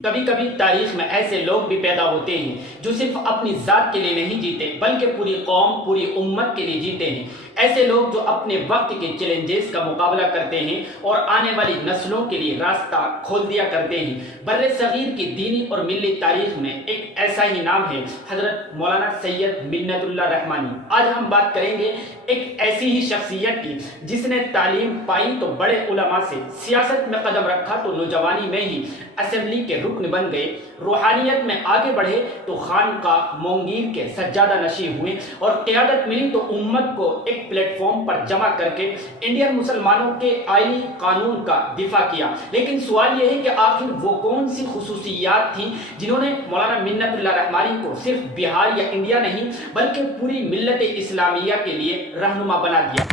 کبھی کبھی تاریخ میں ایسے لوگ بھی پیدا ہوتے ہیں جو صرف اپنی ذات کے لیے نہیں جیتے بلکہ پوری قوم پوری امت کے لیے جیتے ہیں۔ ایسے لوگ جو اپنے وقت کے چیلنجز کا مقابلہ کرتے ہیں اور آنے والی نسلوں کے لیے راستہ کھول دیا کرتے ہیں۔ بر صغیر کی دینی اور ملی تاریخ میں ایک ایسا ہی نام ہے حضرت مولانا سید منت اللہ رحمانی۔ آج ہم بات کریں گے ایک ایسی ہی شخصیت کی جس نے تعلیم پائی تو بڑے علماء سے، سیاست میں قدم رکھا تو نوجوانی میں ہی اسمبلی کے رکن بن گئے، روحانیت میں آگے بڑھے تو خانقاہ مونگیر کے سجادہ نشین ہوئے اور قیادت ملی تو امت کو ایک پلیٹ فارم پر جمع کر کے انڈین مسلمانوں کے آئینی قانون کا دفاع کیا۔ لیکن سوال یہ ہے کہ آخر وہ کون سی خصوصیات تھیں جنہوں نے مولانا منت اللہ رحمانی کو صرف بہار یا انڈیا نہیں بلکہ پوری ملت اسلامیہ کے لیے رہنما بنا دیا۔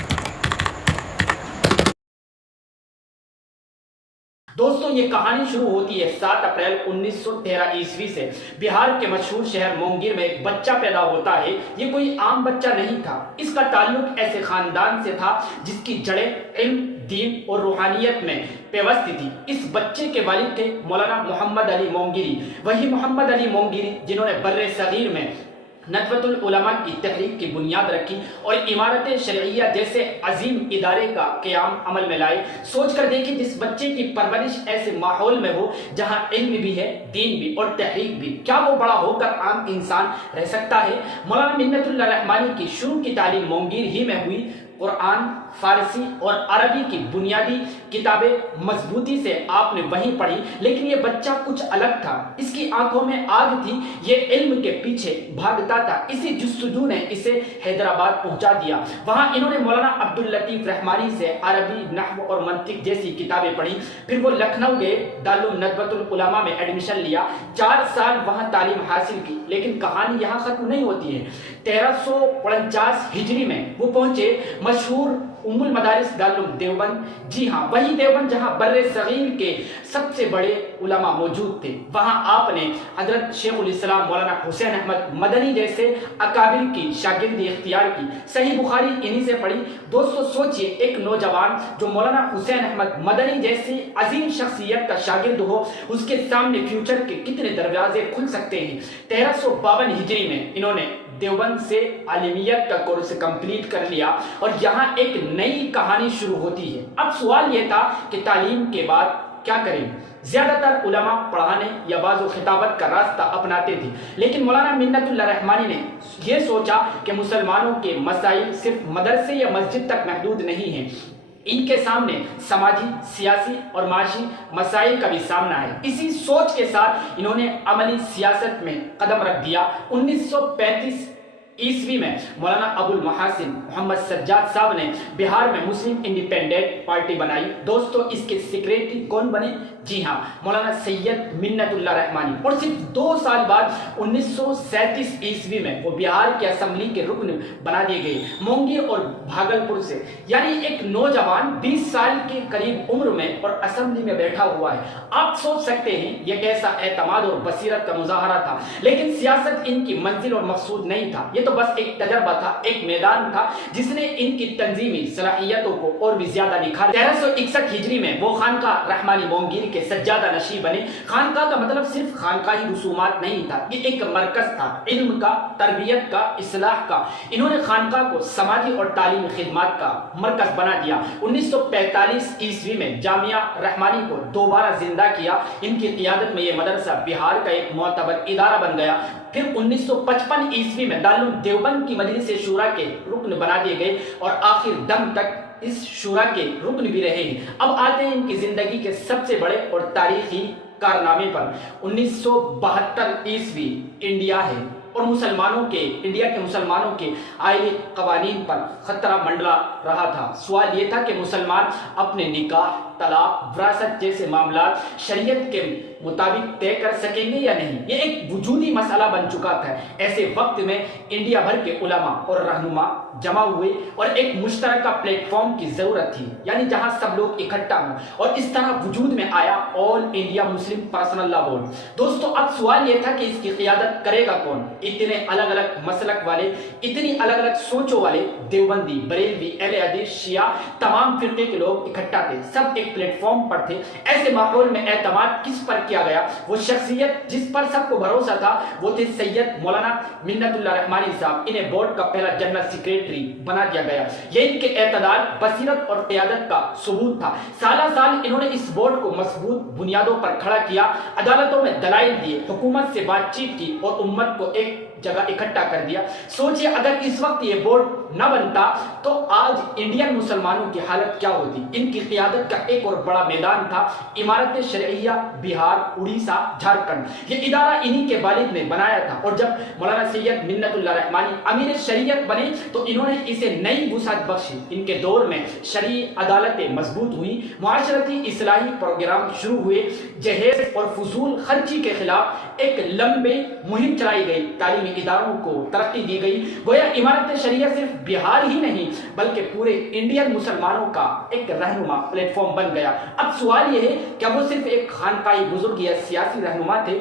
دوستو، یہ کہانی شروع ہوتی ہے 7 اپریل 1913 عیسوی سے۔ بہار کے مشہور شہر مونگیر میں ایک بچہ پیدا ہوتا ہے۔ یہ کوئی عام بچہ نہیں تھا، اس کا تعلق ایسے خاندان سے تھا جس کی جڑیں علم، دین اور روحانیت میں پیوست تھی۔ اس بچے کے والد تھے مولانا محمد علی مونگیری، وہی محمد علی مونگیری جنہوں نے بر صغیر میں ندوۃ العلماء کی تحریک کی بنیاد رکھی اور امارت شرعیہ جیسے عظیم ادارے کا قیام عمل میں لائے۔ سوچ کر دیکھیں، جس بچے کی پرورش ایسے ماحول میں ہو جہاں علم بھی ہے، دین بھی اور تحریک بھی، کیا وہ بڑا ہو کر عام انسان رہ سکتا ہے؟ مولانا منت اللہ رحمانی کی شروع کی تعلیم مونگیر ہی میں ہوئی۔ قرآن، فارسی اور عربی کی بنیادی کتابیں مضبوطی سے آپ نے وہیں پڑھی، لیکن یہ بچہ کچھ الگ تھا۔ اس کی آنکھوں میں آگ تھی، یہ علم کے پیچھے بھاگتا تھا۔ اسی جستجو نے اسے حیدرآباد پہنچا دیا۔ وہاں انہوں نے مولانا عبداللطیف رحمانی سے عربی، نحو اور منطق جیسی کتابیں پڑھی۔ پھر وہ لکھنؤ گئے، دارالعلوم ندوۃ العلماء میں ایڈمیشن لیا، 4 سال وہاں تعلیم حاصل کی۔ لیکن کہانی یہاں ختم نہیں ہوتی ہے۔ 1349 ہجری میں وہ پہنچے مشہور ام المدارس دارالعلوم دیوبند۔ جی ہاں، وہی دیوبند جہاں بر صغیر کے سب سے بڑے علماء موجود تھے۔ وہاں آپ نے حضرت شیخ الاسلام مولانا حسین احمد مدنی جیسے اکابر کی شاگردی اختیار کی۔ صحیح بخاری انہی سے پڑھی۔ دوستو سوچئے، ایک نوجوان جو مولانا حسین احمد مدنی جیسی عظیم شخصیت کا شاگرد ہو، اس کے سامنے فیوچر کے کتنے دروازے کھل سکتے ہیں۔ 1352 ہجری میں انہوں نے دیوبند سے عالمیت کا کورس کمپلیٹ کر لیا اور یہاں ایک نئی کہانی شروع ہوتی ہے۔ اب سوال یہ تھا کہ تعلیم کے بعد کیا کریں؟ زیادہ تر علماء پڑھانے یا بعض و خطابت کا راستہ اپناتے تھے، لیکن مولانا منت اللہ رحمانی نے یہ سوچا کہ مسلمانوں کے مسائل صرف مدرسے یا مسجد تک محدود نہیں ہیں، ان کے سامنے سماجی، سیاسی اور معاشی مسائل کا بھی سامنا ہے۔ اسی سوچ کے ساتھ انہوں نے عملی سیاست میں قدم رکھ دیا۔ 1935 عیسوی میں مولانا ابو المحاسن محمد سجاد صاحب نے بہار میں مسلم انڈیپینڈنٹ پارٹی بنائی۔ دوستو، اس کے سیکریٹری کون بنے؟ جی ہاں، مولانا سید منت اللہ رحمانی۔ اور صرف 2 سال بعد 1937 عیسوی میں وہ بہار کے اسمبلی کے رکن بنا دیے گئے، مونگیر اور بھاگلپور سے۔ یعنی ایک نوجوان 20 سال کے قریب عمر میں اور اسمبلی میں بیٹھا ہوا ہے۔ آپ سوچ سکتے ہیں یہ کیسا اعتماد اور بصیرت کا مظاہرہ تھا۔ لیکن سیاست ان کی منزل اور مقصود نہیں تھا، یہ تو بس ایک تجربہ تھا، ایک میدان تھا جس نے ان کی تنظیمی صلاحیتوں کو اور بھی زیادہ نکھارا۔ 1361 ہجری میں وہ خانقاہ رحمانی مونگیر کے سجادہ نشین بنے۔ خانقاہ کا مطلب صرف خانقاہی رسومات نہیں تھا، یہ ایک مرکز تھا، علم کا، تربیت کا، اصلاح کا۔ انہوں نے خانقاہ کو سماجی اور تعلیمی خدمات کا مرکز بنا دیا۔ 1945 عیسوی میں جامعہ رحمانی کو دوبارہ زندہ کیا۔ ان کی قیادت میں یہ مدرسہ بہار کا ایک معتبر ادارہ بن گیا۔ پھر 1955 عیسوی میں دارالعلوم دیوبند کی مجلس شورا کے رکن بنا دیے گئے اور آخر دم تک اس شورا کے رکن بھی رہے ہیں۔ اب آتے ہیں ان کی زندگی کے سب سے بڑے اور تاریخی کارنامے پر۔ 1972 عیسوی انڈیا ہے اور انڈیا کے مسلمانوں کے آئینی قوانین پر خطرہ منڈلا رہا تھا۔ سوال یہ تھا کہ مسلمان اپنے نکاح، طلاق، وراثت جیسے معاملات شریعت کے مطابق طے کر سکیں گے یا نہیں؟ یہ ایک وجودی مسئلہ بن چکا تھا۔ ایسے وقت میں انڈیا بھر کے علماء اور رہنما جمع ہوئے اور ایک مشترکہ پلیٹ فارم کی ضرورت تھی، یعنی جہاں سب لوگ اکٹھا ہوں، اور اس طرح وجود میں آیا آل انڈیا مسلم پرسنل لا بورڈ۔ دوستو، اب سوال یہ تھا کہ اس کی قیادت کرے گا کون؟ اتنے الگ الگ مسلک والے، اتنی الگ الگ سوچوں والے، دیوبندی، بریلوی، اہل حدیث، شیعہ، تمام فرقے کے لوگ اکٹھا تھے۔ سب ایک پلیٹ فارم پر تھے، ایسے ماحول میں اعتماد کس پر کیا گیا؟ وہ شخصیت جس پر سب کو بھروسہ تھا وہ تھے سید مولانا منت اللہ رحمانی صاحب۔ انہیں بورڈ کا پہلا جنرل سیکریٹری بنا دیا گیا۔ یہ ان کے اعتدال، بصیرت اور قیادت کا ثبوت تھا۔ سالہ سال انہوں نے اس بورڈ کو مضبوط بنیادوں پر کھڑا کیا، عدالتوں میں دلائل دیے، حکومت سے بات چیت کی اور امت کو ایک جگہ اکٹھا کر دیا۔ سوچئے اگر اس وقت یہ بورڈ نہ بنتا تو آج انڈین مسلمانوں کی حالت کیا ہوتی؟ ان کی قیادت کا ایک اور بڑا میدان تھا امارت شرعیہ بہار، اڑیسہ، جھارکھنڈ۔ یہ ادارہ انہی کے والد نے بنایا تھا، اور جب مولانا سید منت اللہ رحمانی امیر شریعت بنے تو انہوں نے اسے نئی وسعت بخشی۔ ان کے دور میں شرعی عدالتیں مضبوط ہوئی، معاشرتی اصلاحی پروگرام شروع ہوئے، جہیز اور فضول خرچی کے خلاف ایک لمبی مہم چلائی گئی، تعلیمی اداروں کو ترقی دی گئی۔ گویا امارت شریعہ صرف بہار ہی نہیں بلکہ پورے انڈین مسلمانوں کا ایک رہنما پلیٹ فارم بن گیا۔ اب سوال یہ ہے کہ وہ صرف ایک خانقاہی بزرگ یا سیاسی رہنما تھے؟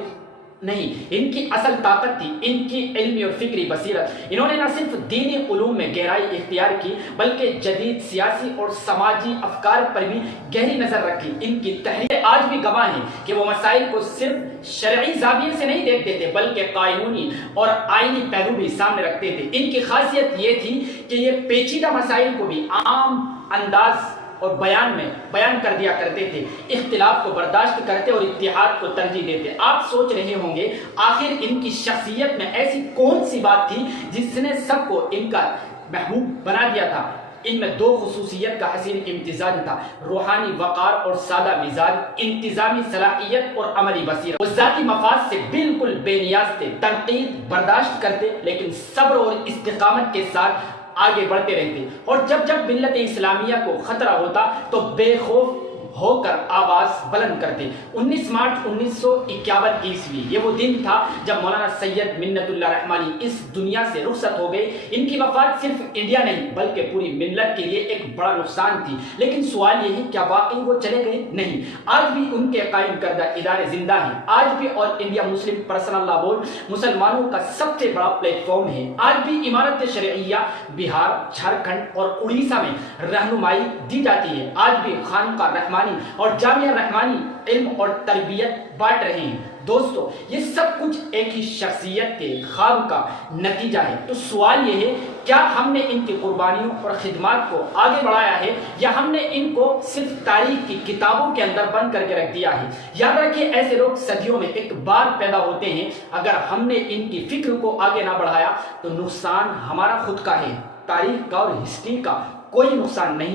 نہیں، ان کی اصل طاقت تھی ان کی علمی اور فکری بصیرت۔ انہوں نے نہ صرف دینی علوم میں گہرائی اختیار کی بلکہ جدید سیاسی اور سماجی افکار پر بھی گہری نظر رکھی۔ ان کی تحریریں آج بھی گواہ ہیں کہ وہ مسائل کو صرف شرعی زاویے سے نہیں دیکھتے تھے بلکہ قانونی اور آئینی پہلو بھی سامنے رکھتے تھے۔ ان کی خاصیت یہ تھی کہ یہ پیچیدہ مسائل کو بھی عام انداز اور بیان کر دیا کرتے تھے، اختلاف کو برداشت کرتے اور اتحاد کو ترجیح دیتے۔ آپ سوچ رہے ہوں گے آخر ان کی شخصیت میں ایسی کون سی بات تھی جس نے سب کو ان کا محبوب بنا دیا تھا؟ ان میں دو خصوصیت کا حسین امتزاج تھا: روحانی وقار اور سادہ مزاج، انتظامی صلاحیت اور عملی بصیرت۔ وہ ذاتی مفاد سے بالکل بے نیاز تھے، تنقید برداشت کرتے لیکن صبر اور استقامت کے ساتھ آگے بڑھتے رہتے، اور جب ملت اسلامیہ کو خطرہ ہوتا تو بے خوف ہو کر آواز بلند کرتے۔ 19 مارچ 1951 عیسوی یہ وہ دن تھا جب مولانا سید منت اللہ رحمانی اس دنیا سے رخصت ہو گئے۔ ان کی وفات صرف انڈیا نہیں بلکہ پوری ملت کے لیے ایک بڑا نقصان تھی، لیکن سوال یہ ہے کیا واقعی وہ چلے گئے؟ نہیں، آج بھی ان کے قائم کردہ ادارے زندہ ہیں۔ آج بھی all India Muslim personal law board مسلمانوں کا سب سے بڑا پلیٹ فارم ہے۔ آج بھی امارت شرعیہ بہار، جھارکھنڈ اور اڑیسہ میں رہنمائی دی جاتی ہے۔ آج بھی خانقاہ رحمانی اور جامعہ رحمانی علم اور تربیت بانٹ رہے ہیں۔ دوستو، یہ سب کچھ ایک ہی شخصیت کے خواب کا نتیجہ ہے۔ تو سوال یہ ہے کیا ہم نے ان کی قربانیوں اور خدمات کو آگے بڑھایا ہے یا ہم نے ان کو صرف تاریخ کی کتابوں کے اندر بند کر کے رکھ دیا ہے؟ یاد رکھیے ایسے لوگ صدیوں میں ایک بار پیدا ہوتے ہیں۔ اگر ہم نے ان کی فکر کو آگے نہ بڑھایا تو نقصان ہمارا خود کا ہے، تاریخ کا اور ہسٹری کا کوئی نقصان نہیں۔